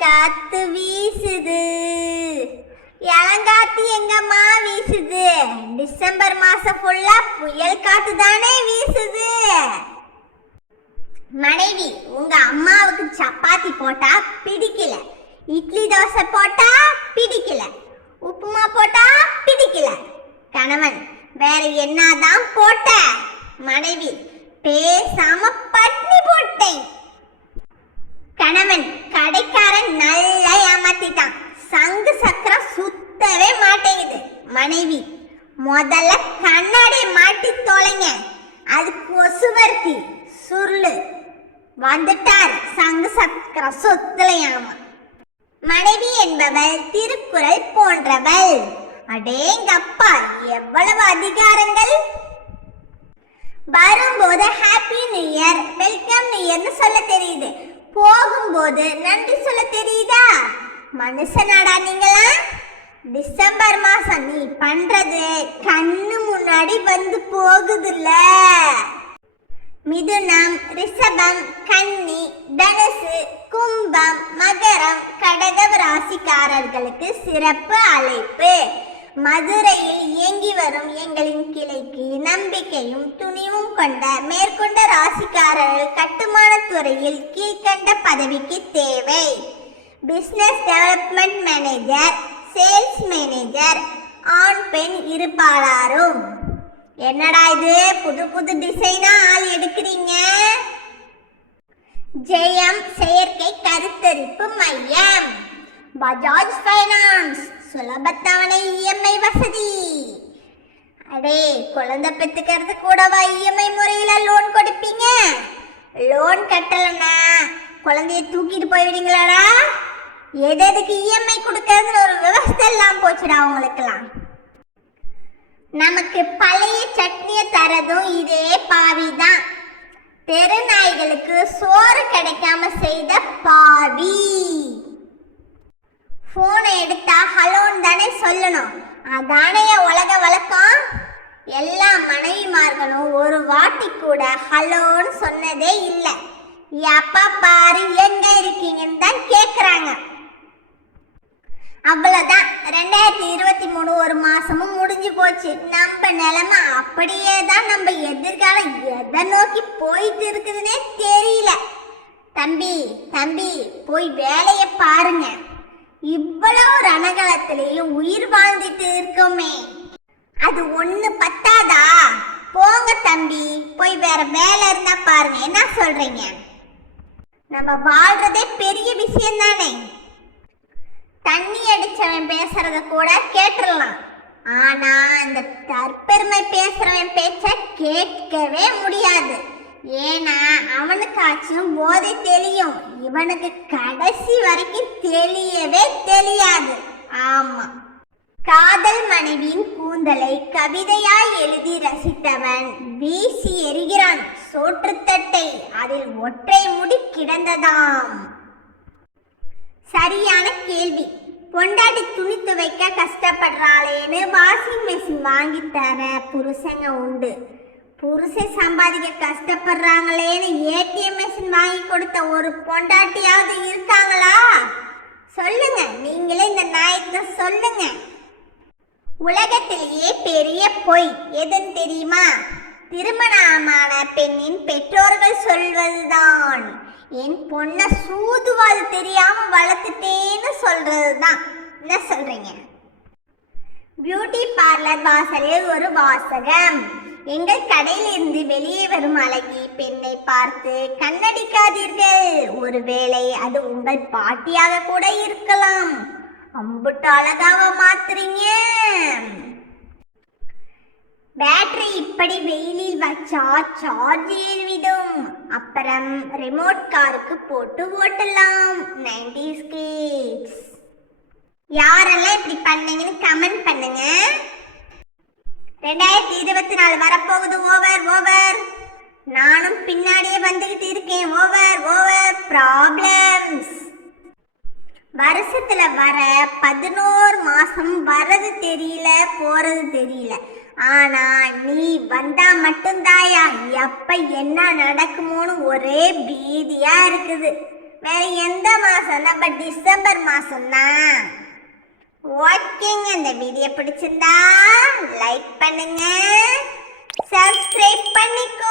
இளங்காத்து வீசுது. இளங்காத்து எங்கம்மா வீசுது? டிசம்பர் மாசம் ஃபுல்லா புயல் காத்து தானே வீசுது. மனைவி, உங்க அம்மாவுக்கு சப்பாத்தி போட்டா பிடிக்கல, இட்லி தோசை போட்டா பிடிக்கல, உப்புமா போட்டா பிடிக்கல. கணவன், வேற என்னதான் போட்ட? மனைவி, பேசாம பட்னி போட்டேன். கணவன், கடைக்காரன் நல்லா ஏமாத்திட்டான், சங்கு சக்கரம் சுத்தவே மாட்டேங்குது. மனைவி, முதல்ல கண்ணாடி மாட்டி தொலைங்க, அது கொசுவர்த்தி சுருளு. வந்துட்டார், சங்கு சக்கரம் சுத்தலையாமா. மனைவி என்பவள் திருக்குறள் போன்றவள். அடேங்கப்பா, எவ்வளவு அதிகாரங்கள்! வரும்போது happy new year, welcome new இயர்னு சொல்ல தெரியுது, போகும்போது நன்றி சொல்ல தெரியுதா? மனுஷனாடா நீங்களா? டிசம்பர் மாசம் நீ பண்றது கண்ணு முன்னாடி வந்து போகுதுல்ல. மிதுனம், ரிஷபம், கன்னி, தனுசு, கும்பம், மகரம், கடகம் ராசிக்காரர்களுக்கு சிறப்பு அழைப்பு. மதுரையில் இயங்கி வரும் எங்களின் கிளைக்கு நம்பிக்கையும் துணிவும் கொண்ட மேற்கொண்ட ராசிக்காரர்கள் கட்டுமான துறையில் கீழ்கண்ட பதவிக்கு தேவை. Business development manager, sales manager, ஆண் பெண் இருப்பாளரும். என்னடா இது, புது புது டிசைனா ஆள் எடுக்கிறீங்க? ஜெயம் செயற்கை கருத்தரிப்பு மையம், பஜாஜ் ஃபைனான்ஸ், சுலபத்தவணை இஎம்ஐ வசதி. அடே, குழந்தை பெற்றுக்கிறது கூடவா இஎம்ஐ முறையில லோன் கொடுப்பீங்க? லோன் கட்டலன்னா குழந்தைய தூக்கிட்டு போய்விடுங்களாடா? எதுக்கு இஎம்ஐ கொடுக்கறதுன்னு ஒரு விவசாய எல்லாம் போச்சுடா உங்களுக்கெல்லாம். நமக்கு பழைய சட்னியை தரதும் இதே பாவிதான். தெரு நாய்களுக்கு சோறு கிடைக்காம செய்த பாவி. போனை எடுத்தா ஹலோன்னு தானே சொல்லணும், அதானே உலக வழக்கம். எல்லா மனைவிமார்களும் ஒரு வாட்டி கூட ஹலோன்னு சொன்னதே இல்லை. எப்ப பாரு எங்க இருக்கீங்கன்னு தான் கேக்குறாங்க. அவ்வளவுதான், 2023 ஒரு மாசமும் முடிஞ்சு போச்சு. நம்ம நிலைமை அப்படியே தான். நம்ம எதிர்காலம் எதை நோக்கி போயிட்டு இருக்குதுன்னே தெரியல. தம்பி தம்பி, போய் வேலையை பாருங்க. இவ்வளவு ரணகலத்திலேயும் உயிர் வாழ்ந்துட்டு இருக்கோமே, அது ஒண்ணு பத்தாதா? போங்க தம்பி, போய் வேற வேலை இருந்தா பாருங்க. என்ன சொல்றீங்க? நம்ம வாழ்றதே பெரிய விஷயம் தானே. தண்ணி அடிச்சவன் பேசுறத கூட கேட்டுடலாம், ஆனா இந்த தற்பெருமை பேசுறவன் பேச்ச கேட்கவே முடியாது. ஏன்னா அவனுக்காச்சும் போதை தெரியும், இவனுக்கு கடைசி வரைக்கும் தெரியவே தெரியாது. ஆமா, காதல் மனைவியின் கூந்தலை கவிதையாய் எழுதி ரசித்தவன் வீசி எறிகிறான் சோற்றுத்தட்டை, அதில் ஒற்றை முடி கிடந்ததாம். சரியான கேள்வி. பொண்டாட்டி துணி துவைக்க கஷ்டப்படுறாளேன்னு வாஷிங் மெஷின் வாங்கி தர புருஷங்க உண்டு. புருஷன் சம்பாதிக்க கஷ்டப்படுறாங்களேன்னு ஏடிஎம் மெஷின் வாங்கி கொடுத்த ஒரு பொண்டாட்டியாவது இருக்காங்களா? சொல்லுங்க, நீங்களே இந்த நாயத்தை சொல்லுங்க. உலகத்திலேயே பெரிய பொய் எதுன்னு தெரியுமா? திருமணமான பெண்ணின் பெற்றோர்கள் சொல்வதுதான். என் பொண்ண சூதுவாது தெரியாம வளர்த்துட்டேன்னு சொல்றதுதான். என்ன சொல்றீங்க? பியூட்டி பார்லர் வாசலில் ஒரு வாசகம். எங்கள் கடையில் இருந்து வெளியே வரும் அழகி பெண்ணை பார்த்து கண்ணடிக்காதீர்கள், ஒருவேளை அது உங்கள் பாட்டியாக கூட இருக்கலாம். அம்புட்டு அழகாவ மாத்துறீங்க. பேட்டரி இப்படி வெயிலில் வச்சா சார்ஜ் ஏறிவிடும், அப்புறம் ரிமோட் காருக்கு போட்டு ஓட்டலாம். 90s kids. யாரெல்லாம் இப்படி பண்ணீங்கன்னு கமெண்ட் பண்ணுங்க. 2024 வரப்போகுது. Over over. நானும் பின்னாடியே வந்துகிட்டு இருக்கேன். Over over problems. வருஷத்துல வர 11 மாசம் வர்றது தெரியல, போறது தெரியல. ஆனா நீ வந்தா மட்டும்தாயா எப்ப என்ன நடக்குமோன்னு ஒரே பீதியா இருக்குது. வேற எந்த மாசம்? நம்ம டிசம்பர் மாசம் தான். ஓகேங்க, இந்த வீடியோ பிடிச்சிருந்தா லைக் பண்ணுங்க, சப்ஸ்கிரைப் பண்ணிக்கோ.